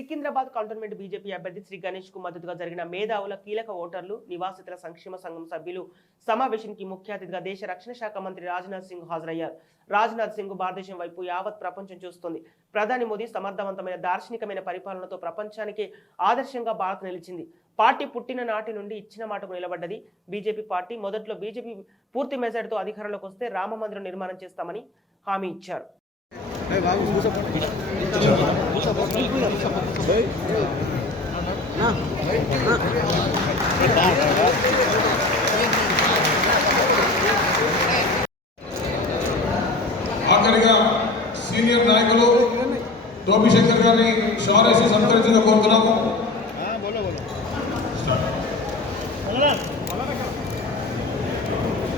Secunderabad cantonment BJP అభ్యర్థి శ్రీ గణేష్ కు మద్దతుగా జరిగిన మేధావుల కీలక ఓటర్లు నివాసితుల సంక్షేమ సంఘం సభ్యులు సమావేశానికి ముఖ్య అతిథిగా దేశ రక్షణ శాఖ మంత్రి రాజ్నాథ్ సింగ్ హాజరయ్యారు. రాజ్నాథ్ సింగ్ భారతదేశం వైపు యావత్ ప్రపంచం చూస్తుంది. ప్రధాని మోదీ సమర్థవంతమైన దార్శనికమైన పరిపాలనతో ప్రపంచానికి ఆదర్శంగా భారత్ నిలిచింది. పార్టీ పుట్టిన నాటి నుండి ఇచ్చిన మాటకు నిలబడ్డది. బీజేపీ పార్టీ మొదట్లో బీజేపీ పూర్తి మెజార్టీతో అధికారంలోకి వస్తే రామ మందిరం నిర్మాణం చేస్తామని హామీ ఇచ్చారు. ఆఖరిగా సీనియర్ నాయకులు టోపీశంకర్ గారిని షారేసి సత్కరించిన కోరుతున్నాము.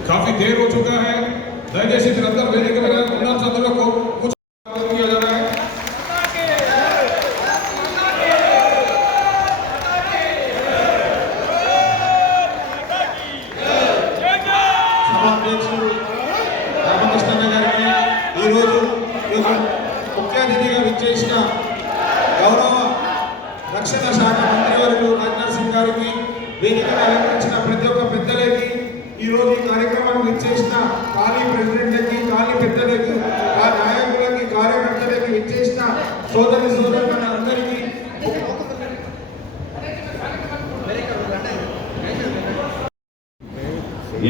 काफी देर हो चुका है. दयచేసి నిరంతర వేదిక మీద ఉన్న సభ్యులకు किया जा रहा है. సభాధ్యక్షుడు రామకృష్ణ గారికి ఈరోజు ముఖ్య అతిథిగా విచ్చేసిన గౌరవ రక్షణ శాఖ మంత్రివర్యులు రాజ్నాథ్ సింగ్ గారికి, వేదికను అలంకరించిన ప్రతి ఒక్క పెద్దలకి, ఈ రోజు ఈ కార్యక్రమాన్ని విచ్చేసిన ఖాళీ ప్రెసిడెంట్లకి, ఖాళీ పెద్దలకి, ఆ నాయకులకి, కార్యకర్తలకి విచ్చేసిన సోదరి సోదరులందరికీ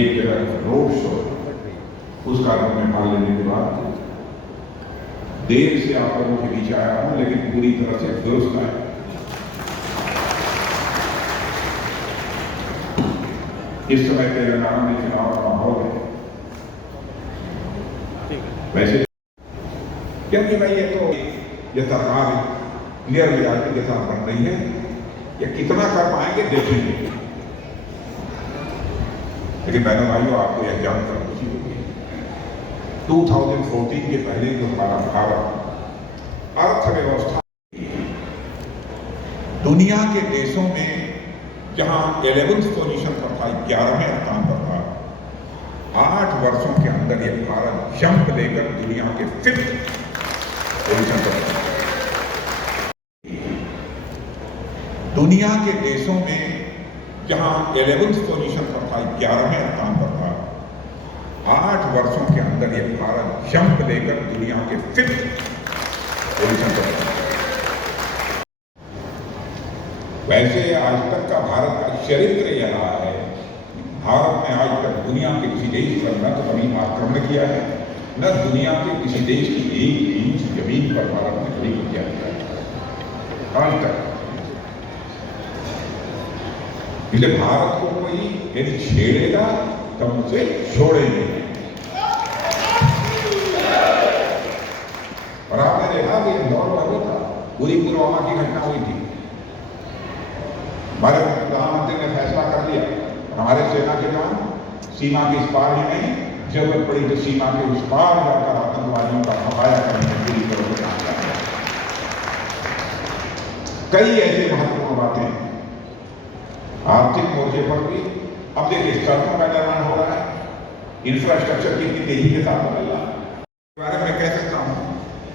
एक रोड शो उस कारण में भाग लेने के बाद देर से आप लोगों के बीच आया हूं, लेकिन पूरी तरह से दुरुस्त आया. इस समय तेलंगाना में चुनाव का माहौल है. वैसे क्योंकि भाई ये तो ये सरकार क्लियर मेजॉरिटी के साथ बन रही है, ये कितना कर पाएंगे देखेंगे. लेकिन मैंने भाइयों आपको यह जानकर खुशी होगी, 2014 के पहले जो हमारा भारत अर्थव्यवस्था दुनिया के देशों में जहां 11th पोजीशन पर था, 11वें स्थान पर था, 8 वर्षों के अंदर ये भारत जंप लेकर दुनिया के 5th पोजीशन पर था. दुनिया के देशों में जहां 11th पोजीशन पर था, 11वें स्थान पर था, 8 वर्षों के अंदर ये भारत जंप लेकर दुनिया के 5th पोजीशन पर था. वैसे आज तक का भारत का चरित्र यह रहा है, भारत ने आज तक दुनिया के किसी देश पर न तो कभी आक्रमण किया है, न दुनिया के किसी देश की 1 इंच जमीन पर भारत ने कभी किया है आज तक. इसलिए भारत को कोई यदि छेड़ेगा तो उसे छोड़ेंगे. और आपने देखा कि इंदौर में हुआ था, पूरी पुलवामा की घटना हुई थी. हमारे प्रधानमंत्री ने फैसला कर लिया, हमारे सेना के जवान सीमा के इस पार ही नहीं, जरूरत पड़ी तो सीमा के उस पार जाकर आतंकवादियों का सफाया करने की पूरी तरह से काम कर. कई ऐसी महत्वपूर्ण बातें आर्थिक मोर्चे पर भी. अब देखिए सड़कों का निर्माण हो रहा है, इंफ्रास्ट्रक्चर कितनी तेजी के साथ बदल रहा है. इस बारे में कह सकता हूं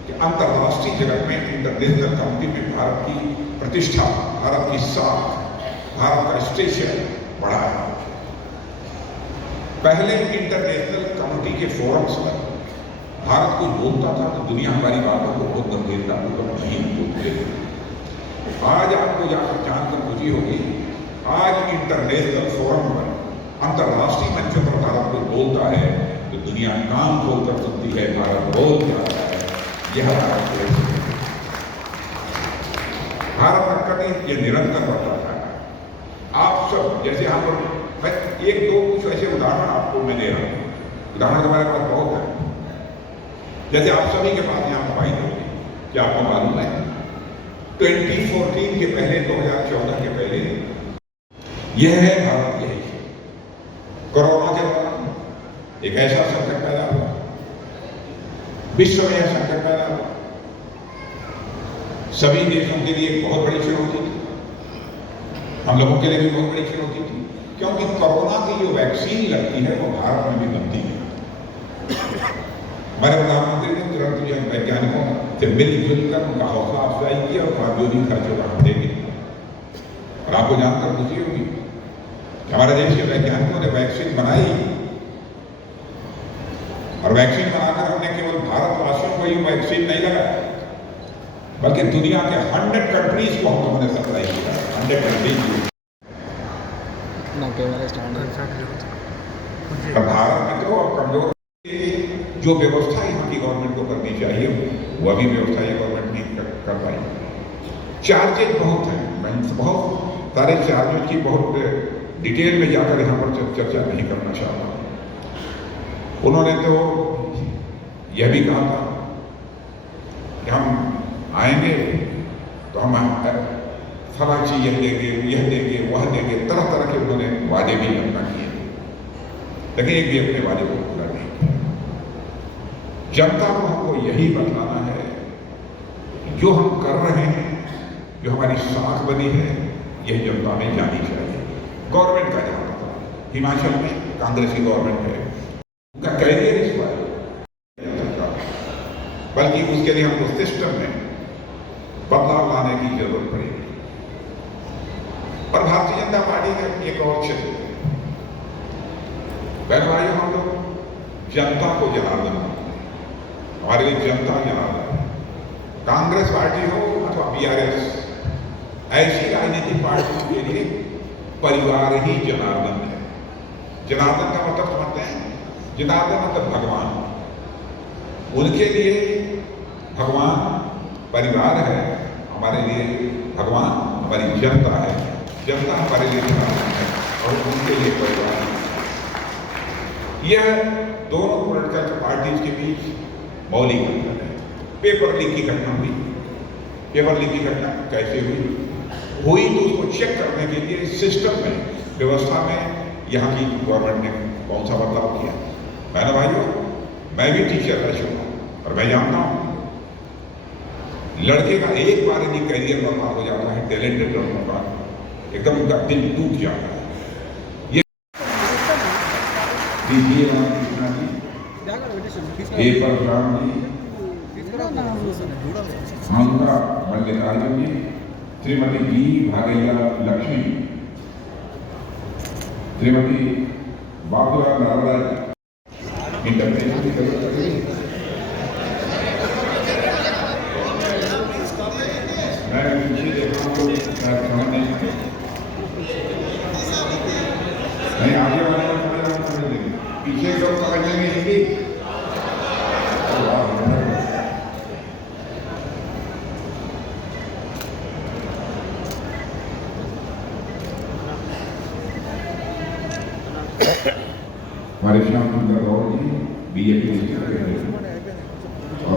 कि अंतर्राष्ट्रीय जगत में इंटरनेशनल कम्युनिटी में भारत की प्रतिष्ठा, भारत की साख, भारत का स्टेशन बढ़ा है. पहले इंटरनेशनल कम्युनिटी के फोरम्स पर भारत को बोलता था तो दुनिया हमारी बातों को बहुत गंभीरतापूर्वक नहीं बोलते. आज आपको जानकर खुशी होगी, आज इंटरनेशनल फोरम पर, अंतर्राष्ट्रीय मंचों पर भारत को बोलता है तो दुनिया कान खोलकर सुनती है. भारत बोल क्या रहा है, यह भारत का कभी ये निरंतर बढ़ता था. आप सब जैसे हम लोग, मैं 1-2 कुछ ऐसे उदाहरण आपको मैं दे रहा हूँ. उदाहरण हमारे पास बहुत है. जैसे आप सभी के पास यहाँ मोबाइल होगी, क्या आपको मालूम है 2014 के पहले, 2014 के पहले यह है भारत की हैसियत. कोरोना के दौरान एक ऐसा संकट पैदा हुआ, विश्व में यह संकट पैदा हुआ, सभी देशों के लिए बहुत बड़ी चुनौती थी, हम लोगों के लिए भी बहुत बड़ी चुनौती थी, क्योंकि कोरोना की जो वैक्सीन लगती है वो भारत में भी बनती है. हमारे प्रधानमंत्री ने तुरंत जो वैज्ञानिकों से मिलजुल कर उनका हौसला अफजाई किया और जो भी खर्च होगा हम देंगे। और आपको जानकर खुशी होगी कि हमारे देश के वैज्ञानिकों ने वैक्सीन बनाई और वैक्सीन बनाकर हमने केवल भारतवासियों को ही वैक्सीन नहीं लगाया, बल्कि दुनिया के 100 कंट्रीज को हम लोगों ने सप्लाई किया। 100 कंट्रीज को। भारत में तो कमजोर जो व्यवस्था यहाँ की गवर्नमेंट को करनी चाहिए वो अभी व्यवस्था ये गवर्नमेंट नहीं कर पाई। चार्जेज बहुत हैं, मैं बहुत सारे चार्जेज की बहुत डिटेल में जाकर यहाँ पर चर्चा नहीं करना चाहता। उन्होंने तो यह भी कहा था कि हम आएंगे तो हम फला चीज यह देंगे वह देंगे, तरह तरह के उन्होंने वादे भी अपना किए, लेकिन एक भी अपने वादे को पूरा नहीं किया। जनता को हमको यही बतलाना है जो हम कर रहे हैं, जो हमारी साख बनी है, यह जनता में जानी चाहिए। गवर्नमेंट का जहाँ था हिमाचल में कांग्रेस की गवर्नमेंट है, उनका कैरियर इस बार बल्कि उसके लिए हमको सिस्टम में बदलाव लाने की जरूरत पड़ेगी। और भारतीय जनता पार्टी का एक और क्षेत्र बहन भाइयों, हम लोग जनता को जनार्दन मानते हैं, हमारे लिए जनता जनार्दन है। कांग्रेस पार्टी हो अथवा बीआरएस, ऐसी राजनीतिक पार्टियों के लिए परिवार ही जनार्दन है। जनार्दन का मतलब समझते हैं? जनार्दन मतलब भगवान। उनके लिए भगवान परिवार है, हमारे लिए भगवान हमारी जनता है, जनता हमारे लिए जनार्दन है और उनके लिए परिवार है। यह दोनों पॉलिटिकल पार्टीज के बीच मौलिक अंतर है। पेपर लीक की घटना हुई, पेपर लीक की घटना कैसे हुई तो उसको चेक करने के लिए सिस्टम में, व्यवस्था में यहाँ की गवर्नमेंट ने कौन सा बदलाव किया। बहनों भाइयों, मैं भी टीचर रह चुका हूँ और मैं जानता हूँ लड़के का एक बार यदि कैरियर बर्बाद हो जाता है, टैलेंटेड लड़कों का एकदम उनका दिल टूट जाता है। ये रामकृष्णा जी, ए परशुराम जी, मंगा मल्लिकार्जुन जी, श्रीमती जी भागैया लक्ष्मी, श्रीमती बाबूलाल नारदा जी, इंटरनेशनल की जरूरत पड़ेगी। मैं पीछे देखा हूँ तो समझ नहीं सकते, नहीं आगे वाले समझ लेंगे, पीछे लोग समझ लेंगे हिंदी। हमारे श्याम सुंदर गौर जी बीजेपी